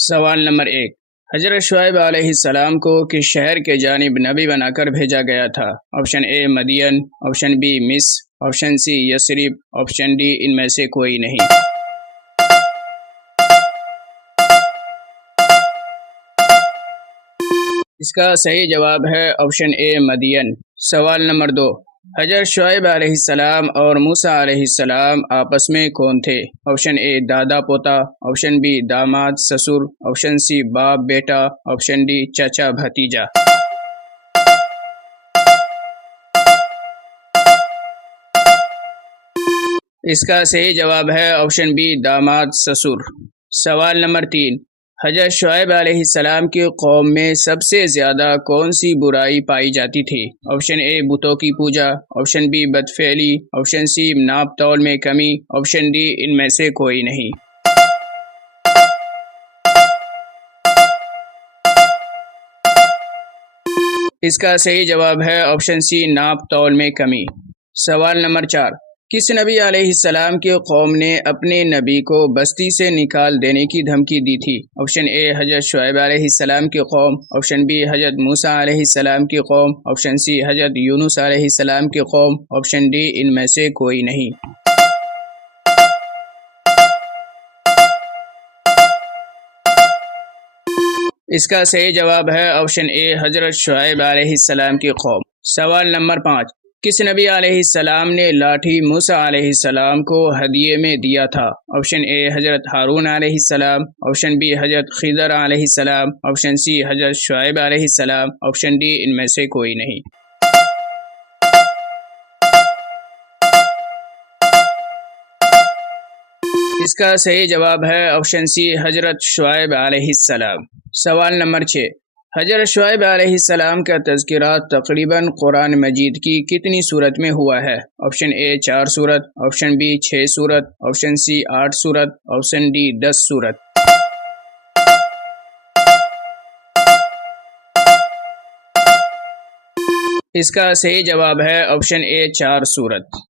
سوال نمبر 1۔ حضرت شعیب علیہ السلام کو کس شہر کے جانب نبی بنا کر بھیجا گیا تھا؟ آپشن اے مدین، آپشن بی مصر، آپشن سی یثرب، آپشن ڈی ان میں سے کوئی نہیں۔ اس کا صحیح جواب ہے آپشن اے مدین۔ سوال نمبر 2۔ حضرت شعیب علیہ السلام اور موسیٰ علیہ السلام آپس میں کون تھے؟ آپشن اے دادا پوتا، آپشن بی داماد سسر، آپشن سی باپ بیٹا، آپشن ڈی چچا بھتیجا۔ اس کا صحیح جواب ہے آپشن بی داماد سسر۔ سوال نمبر 3۔ حضرت شعیب علیہ السلام کی قوم میں سب سے زیادہ کون سی برائی پائی جاتی تھی؟ آپشن اے بتوں کی پوجا، آپشن بی بدفعلی، آپشن سی ناپ تول میں کمی، آپشن ڈی ان میں سے کوئی نہیں۔ اس کا صحیح جواب ہے آپشن سی ناپ تول میں کمی۔ سوال نمبر 4۔ کس نبی علیہ السلام کی قوم نے اپنے نبی کو بستی سے نکال دینے کی دھمکی دی تھی؟ آپشن اے حضرت شعیب علیہ السلام کی قوم، آپشن بی حضرت موسیٰ علیہ السلام کی قوم، آپشن سی حضرت یونس علیہ السلام کی قوم، آپشن ڈی ان میں سے کوئی نہیں۔ اس کا صحیح جواب ہے آپشن اے حضرت شعیب علیہ السلام کی قوم۔ سوال نمبر 5۔ کس نبی علیہ السلام نے لاٹھی موسیٰ علیہ السلام کو ہدیے میں دیا تھا؟ آپشن اے حضرت ہارون علیہ السلام، آپشن بی حضرت خضر علیہ السلام، آپشن سی حضرت شعیب علیہ السلام، آپشن ڈی ان میں سے کوئی نہیں۔ اس کا صحیح جواب ہے آپشن سی حضرت شعیب علیہ السلام۔ سوال نمبر 6۔ حضرت شعیب علیہ السلام کا تذکرہ تقریباً قرآن مجید کی کتنی صورت میں ہوا ہے؟ آپشن اے 4 صورت، آپشن بی 6 صورت، آپشن سی 8 صورت، آپشن ڈی 10 صورت۔ اس کا صحیح جواب ہے آپشن اے 4 صورت۔